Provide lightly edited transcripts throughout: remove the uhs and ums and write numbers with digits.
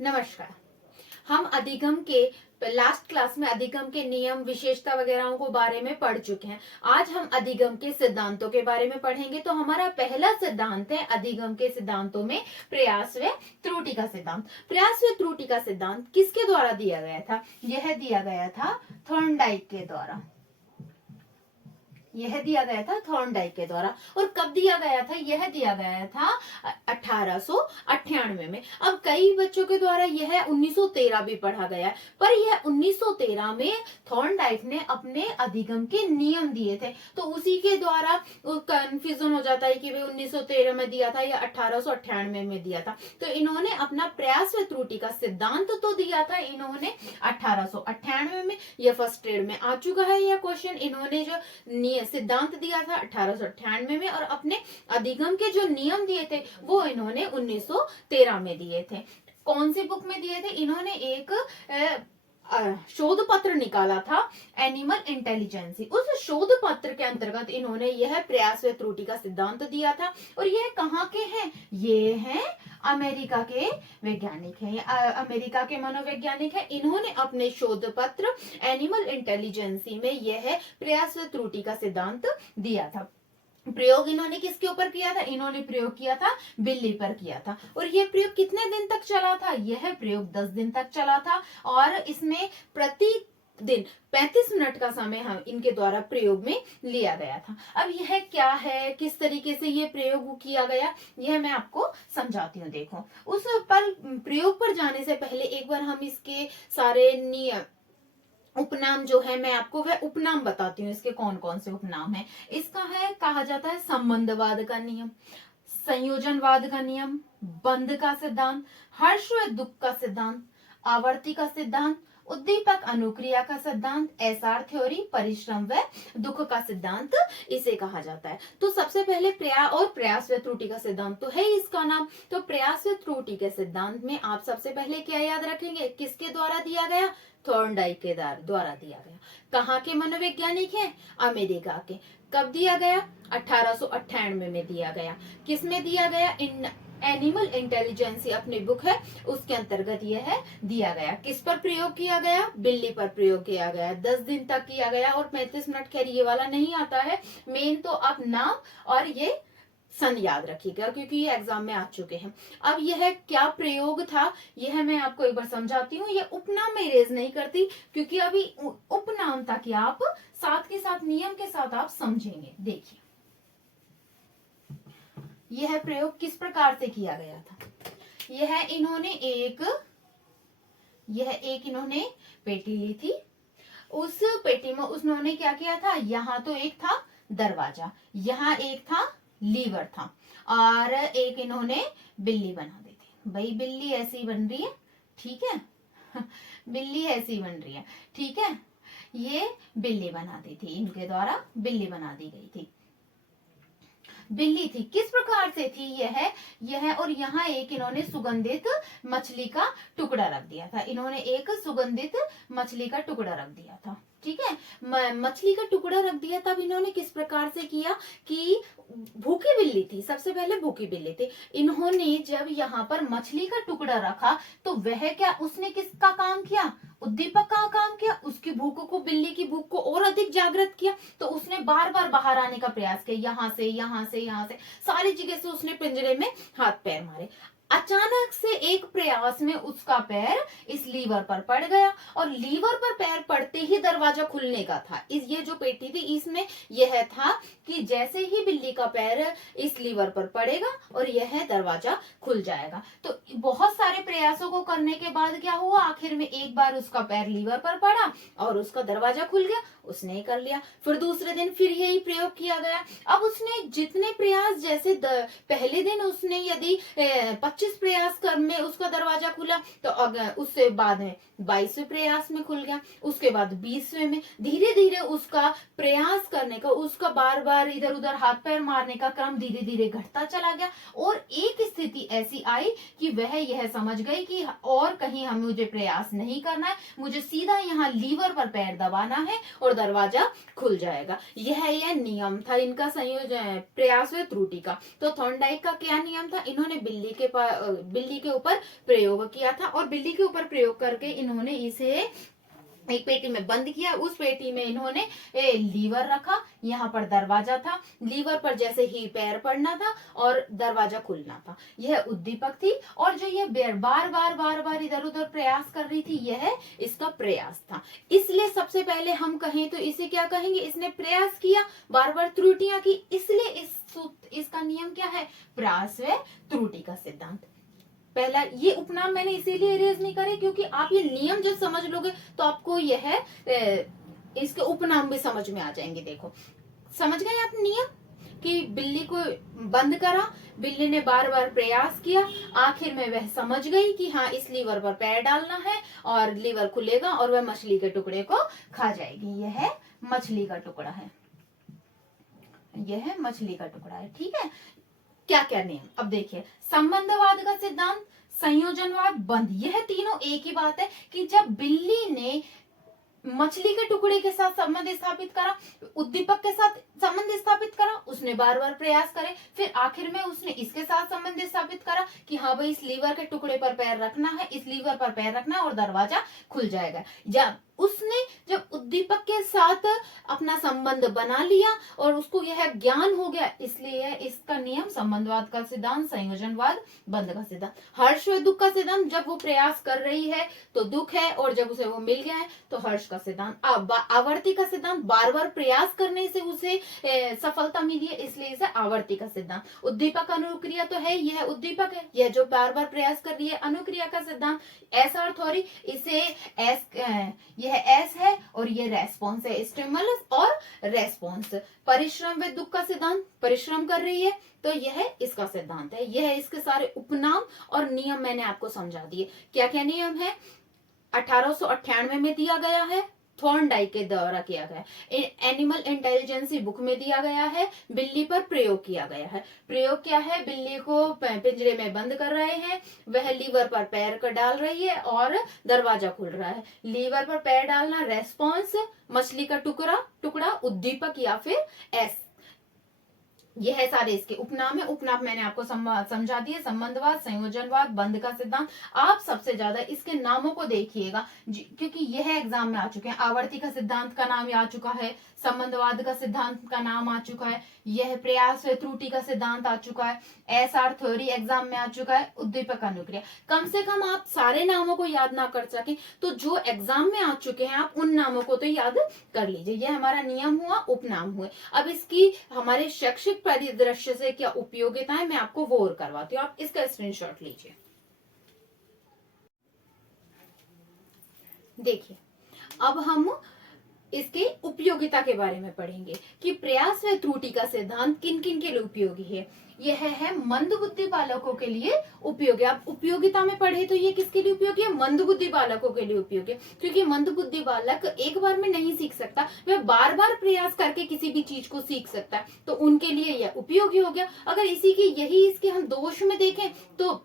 नमस्कार। हम अधिगम के लास्ट क्लास में अधिगम के नियम विशेषता वगैरह को बारे में पढ़ चुके हैं। आज हम अधिगम के सिद्धांतों के बारे में पढ़ेंगे। तो हमारा पहला सिद्धांत है अधिगम के सिद्धांतों में प्रयास व त्रुटि का सिद्धांत। प्रयास व त्रुटि का सिद्धांत किसके द्वारा दिया गया था? यह दिया गया था थॉर्नडाइक के द्वारा। यह दिया गया था थॉर्नडाइक के द्वारा। और कब दिया गया था? यह दिया गया था 1898 में। अब कई बच्चों के द्वारा यह 1913 भी पढ़ा गया है, पर यह 1913 में थॉर्नडाइक ने अपने अधिगम के नियम दिए थे। तो उसी के द्वारा कंफ्यूजन हो जाता है कि वे 1913 में दिया था या 1898 में दिया था। तो इन्होंने अपना प्रयास व त्रुटि का सिद्धांत तो दिया था इन्होंने 1898 में। यह फर्स्ट ग्रेड में आ चुका है यह क्वेश्चन। इन्होंने जो सिद्धांत दिया था 1898 में और अपने अधिगम के जो नियम दिए थे वो इन्होंने 1913 में दिए थे। कौन सी बुक में दिए थे? इन्होंने एक शोध पत्र निकाला था, एनिमल इंटेलिजेंसी। उस शोध पत्र के अंतर्गत इन्होंने यह प्रयास व त्रुटि का सिद्धांत दिया था। और यह कहाँ के हैं? ये हैं अमेरिका के वैज्ञानिक हैं, अमेरिका के मनोवैज्ञानिक हैं। इन्होंने अपने शोध पत्र एनिमल इंटेलिजेंसी में यह प्रयास व त्रुटि का सिद्धांत दिया था। प्रयोग इन्होंने किसके ऊपर किया था? इन्होंने प्रयोग किया था बिल्ली पर किया था। और यह प्रयोग कितने दिन तक चला था? यह प्रयोग 10 दिन तक चला था। और इसमें प्रति दिन 35 मिनट का समय हम इनके द्वारा प्रयोग में लिया गया था। अब यह क्या है, किस तरीके से यह प्रयोग किया गया, यह मैं आपको समझाती हूँ। देखो, उस पर प्रयोग पर जाने से पहले एक बार हम इसके सारे नियम उपनाम जो है मैं आपको वह उपनाम बताती हूँ। इसके कौन कौन से उपनाम है? इसका है कहा जाता है संबंधवाद का नियम, संयोजनवाद का नियम, बंध का सिद्धांत, हर्ष व दुख का सिद्धांत, आवर्ती का सिद्धांत, उद्दीपक अनुक्रिया का सिद्धांत, एसआर थ्योरी, परिश्रम व दुख का सिद्धांत इसे कहा जाता है। तो सबसे पहले प्रयास व त्रुटि का सिद्धांत तो है इसका नाम। तो प्रयास व त्रुटि के सिद्धांत में आप सबसे पहले क्या याद रखेंगे? किसके द्वारा दिया गया? थॉर्नडाइक के द्वारा दिया गया। कहाँ के मनोवैज्ञानिक हैं? अमेरिका के। कब दिया गया? 1898 में दिया गया। किसमें दिया गया? एनिमल इंटेलिजेंसी अपनी बुक है उसके अंतर्गत यह है दिया गया। किस पर प्रयोग किया गया? बिल्ली पर प्रयोग किया गया। 10 दिन तक किया गया। और 35 मिनट खैर ये वाला नहीं आता है, मेन तो आप नाम और ये सन याद रखिएगा क्योंकि ये एग्जाम में आ चुके हैं। अब यह क्या प्रयोग था यह मैं आपको एक बार समझाती हूँ। यह उपनाम में रेज नहीं करती क्योंकि अभी उपनाम था कि आप साथ के साथ नियम के साथ आप समझेंगे। देखिए, यह प्रयोग किस प्रकार से किया गया था? यह इन्होंने पेटी ली थी। उस पेटी में उन्होंने क्या किया था? यहाँ तो एक था दरवाजा, यहाँ एक था लीवर था और एक इन्होंने बिल्ली बना दी थी। भाई बिल्ली ऐसी बन रही है, ठीक है बिल्ली ऐसी बन रही है, ठीक है। ये बिल्ली बना दी थी, इनके द्वारा बिल्ली बना दी गई थी। बिल्ली थी, किस प्रकार से थी यह और यहाँ एक इन्होंने सुगंधित मछली का टुकड़ा रख दिया था। इन्होंने एक सुगंधित मछली का टुकड़ा रख दिया था, ठीक है। मछली का टुकड़ा रख दिया। तब इन्होंने किस प्रकार से किया कि भूखी बिल्ली थी, सबसे पहले भूखी बिल्ली थी। इन्होंने जब यहाँ पर मछली का टुकड़ा रखा तो वह क्या उसने किसका काम किया? उद्दीपक का काम किया। उसकी भूख को, बिल्ली की भूख को और अधिक जागृत किया। तो उसने बार बार बाहर आने का प्रयास किया, यहाँ से यहाँ से यहाँ से सारी जगह से उसने पिंजरे में हाथ पैर मारे। अचानक से एक प्रयास में उसका पैर इस लीवर पर पड़ गया और लीवर पर पैर पड़ते ही दरवाजा खुलने का था। ये जो पेटी थी इसमें यह था कि जैसे ही बिल्ली का पैर इस लीवर पर पड़ेगा और यह दरवाजा खुल जाएगा। तो बहुत सारे प्रयासों को करने के बाद क्या हुआ? आखिर में एक बार उसका पैर लीवर पर पड़ा और उसका दरवाजा खुल गया। उसने कर लिया। फिर दूसरे दिन फिर यही प्रयोग किया गया। अब उसने जितने प्रयास, जैसे पहले दिन उसने यदि 25 प्रयास कर में उसका दरवाजा खुला तो उससे बाद में 22वें प्रयास में खुल गया, उसके बाद 20वें में। धीरे धीरे उसका प्रयास करने का, उसका बार बार इधर उधर हाथ पैर मारने का क्रम धीरे धीरे घटता चला गया। और एक स्थिति ऐसी आई कि वह यह समझ गई कि और कहीं हमें मुझे प्रयास नहीं करना है, मुझे सीधा यहाँ लीवर पर पैर दबाना है और दरवाजा खुल जाएगा। यह नियम था इनका संयोजन प्रयास व त्रुटि का। तो थॉर्नडाइक का क्या नियम था? इन्होंने बिल्ली के बिल्ली के ऊपर प्रयोग किया था, और बिल्ली के ऊपर प्रयोग करके इन्होंने इसे एक पेटी में बंद किया। उस पेटी में इन्होंने लीवर रखा, यहाँ पर दरवाजा था, लीवर पर जैसे ही पैर पड़ना था और दरवाजा खुलना था। यह उद्दीपक थी, और जो ये बार बार इधर उधर प्रयास कर रही थी, यह इसका प्रयास था। इसलिए सबसे पहले हम कहें तो इसे क्या कहेंगे, इसने प्रयास किया, बार बार त्रुटियां की, इसलिए इसका नियम क्या है, प्रयास व त्रुटि का सिद्धांत। पहला ये उपनाम मैंने इसीलिए इरेज नहीं करे क्योंकि आप ये नियम जब समझ लोगे तो आपको यह इसके उपनाम भी समझ में आ जाएंगे। देखो, समझ गए आप नियम कि बिल्ली को बंद करा, बिल्ली ने बार बार प्रयास किया, आखिर में वह समझ गई कि हाँ इस लीवर पर पैर डालना है और लीवर खुलेगा और वह मछली के टुकड़े को खा जाएगी। यह मछली का टुकड़ा है, यह मछली का टुकड़ा है। ठीक है, क्या क्या नियम, अब देखिए, संबंधवाद का सिद्धांत, संयोजनवाद, बंध, यह तीनों एक ही बात है कि जब बिल्ली ने मछली के टुकड़े के साथ संबंध स्थापित करा, उद्दीपक के साथ संबंध स्थापित करा, उसने बार बार प्रयास करे, फिर आखिर में उसने इसके साथ संबंध स्थापित करा कि हाँ भाई इस लीवर के टुकड़े पर पैर रखना है, इस लीवर पर पैर रखना है और दरवाजा खुल जाएगा। जब उद्दीपक के साथ अपना संबंध बना लिया और उसको यह ज्ञान हो गया, इसलिए इसका नियम संबंधवाद का सिद्धांत, संयोजनवाद, बंध का सिद्धांत। हर्ष व दुख का सिद्धांत, जब वो प्रयास कर रही है तो दुख है, और जब उसे वो मिल गया है तो हर्ष का सिद्धांत। आवर्ती का सिद्धांत, बार बार प्रयास करने से उसे सफलता मिली है, इसलिए इसे आवर्ती का सिद्धांत। उद्दीपक अनुक्रिया तो है, यह उद्दीपक है, यह जो बार बार प्रयास कर रही है, अनुक्रिया का सिद्धांत। ऐसा अर्थ हो रही, इसे यह एस है और ये रेस्पॉन्स है, स्टिमुलस और रेस्पॉन्स। परिश्रम व दुख का सिद्धांत, परिश्रम कर रही है तो यह इसका सिद्धांत है। यह इसके सारे उपनाम और नियम मैंने आपको समझा दिए। क्या क्या नियम है, 1898 में दिया गया है, थॉर्नडाइक के द्वारा किया गया, एनिमल इंटेलिजेंसी बुक में दिया गया है, बिल्ली पर प्रयोग किया गया है। प्रयोग क्या है, बिल्ली को पिंजरे में बंद कर रहे हैं, वह लीवर पर पैर कर डाल रही है और दरवाजा खुल रहा है। लीवर पर पैर डालना रेस्पॉन्स, मछली का टुकड़ा उद्दीपक या फिर एस। यह सारे इसके उपनाम है। उपनाम मैंने आपको समझा दिए, संबंधवाद, संयोजनवाद, बंध का सिद्धांत। आप सबसे ज्यादा इसके नामों को देखिएगा क्योंकि यह एग्जाम में आ चुके हैं। आवर्ती का सिद्धांत का नाम आ चुका है, संबंधवाद का सिद्धांत का नाम आ चुका है, यह प्रयास व त्रुटि का सिद्धांत आ चुका है, एसआर थ्योरी एग्जाम में आ चुका है, उद्दीपक अनुक्रिया। कम से कम आप सारे नामों को याद ना कर सके तो जो एग्जाम में आ चुके हैं आप उन नामों को तो याद कर लीजिए। यह हमारा नियम हुआ, उपनाम हुए। अब इसकी हमारे शैक्षिक परिदृश्य से क्या उपयोगिता है मैं आपको वो और करवाती हूँ, आप इसका स्क्रीनशॉट लीजिए। देखिए, अब हम इसके उपयोगिता के बारे में पढ़ेंगे कि प्रयास व त्रुटि का सिद्धांत किन किन के लिए उपयोगी है। यह है मंद बुद्धि बालकों के लिए उपयोगी। आप उपयोगिता में पढ़े तो ये किसके लिए उपयोगी है, मंद बुद्धि बालकों के लिए उपयोगी, क्योंकि मंद बुद्धि बालक एक बार में नहीं सीख सकता, वह बार बार प्रयास करके किसी भी चीज को सीख सकता है, तो उनके लिए यह उपयोगी हो गया। अगर इसी की इसके हम दोष में देखें तो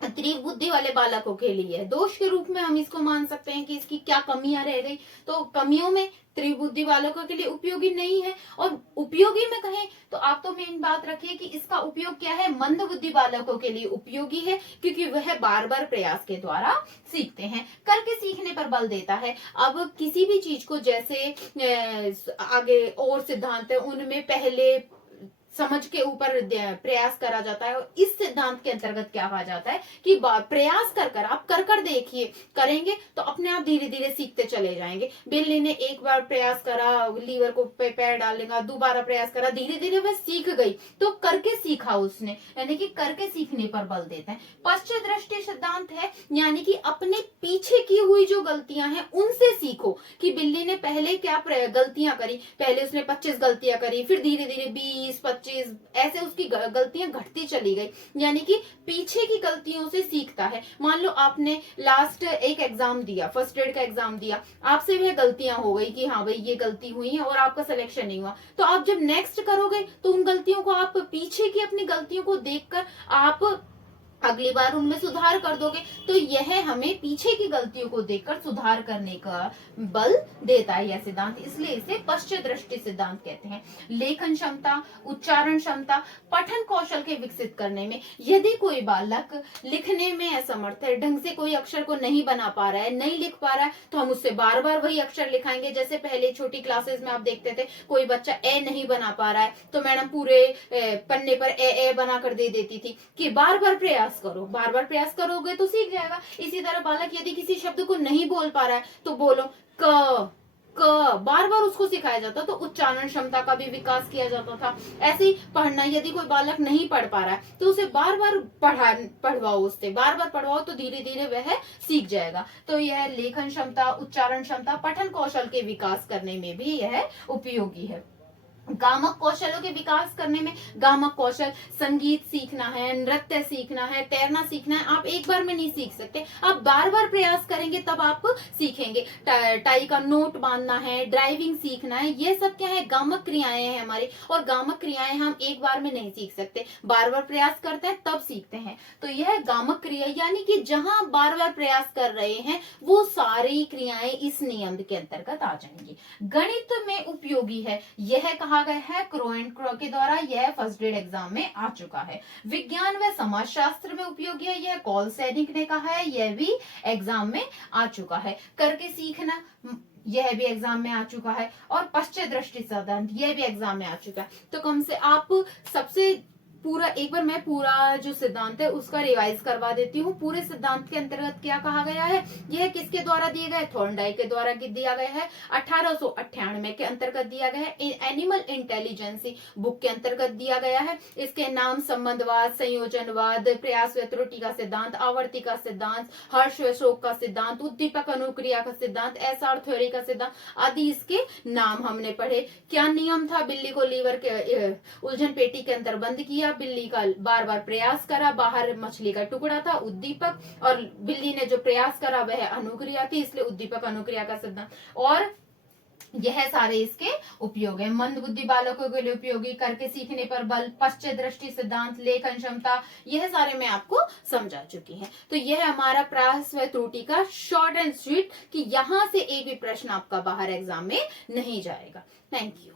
त्रिबुद्धि वाले बालकों के लिए दोष के रूप में हम इसको मान सकते हैं कि इसकी क्या कमियां रह गई, तो कमियों में त्रिबुद्धि बालकों के लिए उपयोगी नहीं है। और उपयोगी में कहें तो आप तो मेन बात रखिए कि इसका उपयोग क्या है, मंद बुद्धि बालकों के लिए उपयोगी है, क्योंकि वह बार बार प्रयास के द्वारा सीखते हैं, करके सीखने पर बल देता है। अब किसी भी चीज को जैसे आगे और सिद्धांत है उनमें पहले समझ के ऊपर प्रयास करा जाता है, और इस सिद्धांत के अंतर्गत क्या कहा जाता है कि प्रयास कर आप कर देखिए, करेंगे तो अपने आप धीरे धीरे सीखते चले जाएंगे। बिल्ली ने एक बार प्रयास करा, लीवर को पैर डालेगा, दोबारा प्रयास करा, धीरे धीरे वह सीख गई, तो करके सीखा उसने, यानी कि करके सीखने पर बल देते हैं। पश्चात दृष्टि सिद्धांत है, यानी कि अपने पीछे की हुई जो गलतियां हैं उनसे सीखो कि बिल्ली ने पहले क्या गलतियां करी, पहले उसने 25 गलतियां करी, फिर धीरे धीरे 20, 25 ऐसे उसकी गलतियां घटती चली गई, यानी कि पीछे की गलतियों से सीखता है। मान लो आपने लास्ट एक एग्जाम दिया, फर्स्ट एड का एग्जाम दिया, आपसे वह गलतियां हो गई कि हाँ भाई ये गलती हुई है और आपका सिलेक्शन नहीं हुआ, तो आप जब नेक्स्ट करोगे तो उन गलतियों को आप पीछे की अपनी गलतियों को देखकर आप अगली बार उनमें सुधार कर दोगे। तो यह हमें पीछे की गलतियों को देखकर सुधार करने का बल देता है यह सिद्धांत, इसलिए इसे पश्च दृष्टि सिद्धांत कहते हैं। लेखन क्षमता, उच्चारण क्षमता, पठन कौशल के विकसित करने में, यदि कोई बालक लिखने में असमर्थ है, ढंग से कोई अक्षर को नहीं बना पा रहा है, नहीं लिख पा रहा है, तो हम उससे बार बार वही अक्षर लिखाएंगे। जैसे पहले छोटी क्लासेस में आप देखते थे कोई बच्चा ए नहीं बना पा रहा है तो मैडम पूरे पन्ने पर ए बना कर दे देती थी कि बार बार प्रयास करो, बार बार प्रयास करोगे तो सीख जाएगा। इसी तरह बालक यदि किसी शब्द को नहीं बोल पा रहा है तो बोलो क बार बार उसको सिखाया जाता, तो उच्चारण क्षमता का भी विकास किया जाता था। ऐसे ही पढ़ना, यदि कोई बालक नहीं पढ़ पा रहा है तो उसे बार बार पढ़वाओ, उससे बार बार पढ़वाओ तो धीरे धीरे वह सीख जाएगा। तो यह लेखन क्षमता, उच्चारण क्षमता, पठन कौशल के विकास करने में भी यह उपयोगी है। गामक कौशलों के विकास करने में, गामक कौशल संगीत सीखना है, नृत्य सीखना है, तैरना सीखना है, आप एक बार में नहीं सीख सकते, आप बार बार प्रयास करेंगे तब आप सीखेंगे। टाई का नोट बांधना है, ड्राइविंग सीखना है, ये सब क्या है, गामक क्रियाएं हैं हमारी, और गामक क्रियाएं हम एक बार में नहीं सीख सकते, बार बार प्रयास करते हैं तब सीखते हैं। तो यह गामक क्रिया, यानी कि जहां बार बार प्रयास कर रहे हैं वो सारी क्रियाएं इस नियम के अंतर्गत आ जाएंगी। गणित में उपयोगी है, यह कहा गया है क्रो एंड क्रो के द्वारा, यह फर्स्ट ग्रेड एग्जाम में आ चुका है। विज्ञान व समाज शास्त्र में उपयोगी है, यह कॉल सैनिक ने कहा है, यह भी एग्जाम में आ चुका है। करके सीखना, यह भी एग्जाम में आ चुका है। और पश्चिम दृष्टि सिद्धांत, यह भी एग्जाम में आ चुका है। तो कम से आप सबसे पूरा एक बार मैं पूरा जो सिद्धांत है उसका रिवाइज करवा देती हूँ। पूरे सिद्धांत के अंतर्गत क्या कहा गया है, यह किसके द्वारा दिए गए, थॉर्नडाइक के द्वारा दिया गया है, 1898 के अंतर्गत दिया गया है। एनिमल इंटेलिजेंसी बुक के अंतर्गत दिया गया है। इसके नाम संबंधवाद, संयोजनवाद, प्रयास व त्रुटि का सिद्धांत, आवर्ती का सिद्धांत, हर्ष व शोक का सिद्धांत, उद्दीपक अनुक्रिया का सिद्धांत, एसआर थ्योरी का सिद्धांत आदि इसके नाम हमने पढ़े। क्या नियम था, बिल्ली को लीवर के उलझन पेटी के अंदर बंद किया, बिल्ली का बार बार प्रयास करा, बाहर मछली का टुकड़ा था उद्दीपक, और बिल्ली ने जो प्रयास करा वह अनुक्रिया थी, इसलिए उद्दीपक अनुक्रिया का सिद्धांत। और यह सारे इसके उपयोग है। मंद बुद्धि बालकों के लिए उपयोगी, करके सीखने पर बल, पश्च दृष्टि सिद्धांत, लेखन क्षमता, यह सारे मैं आपको समझा चुकी है। तो यह हमारा प्रयास व त्रुटि का शॉर्ट एंड स्वीट, कि यहां से एक भी प्रश्न आपका बाहर एग्जाम में नहीं जाएगा। Thank you.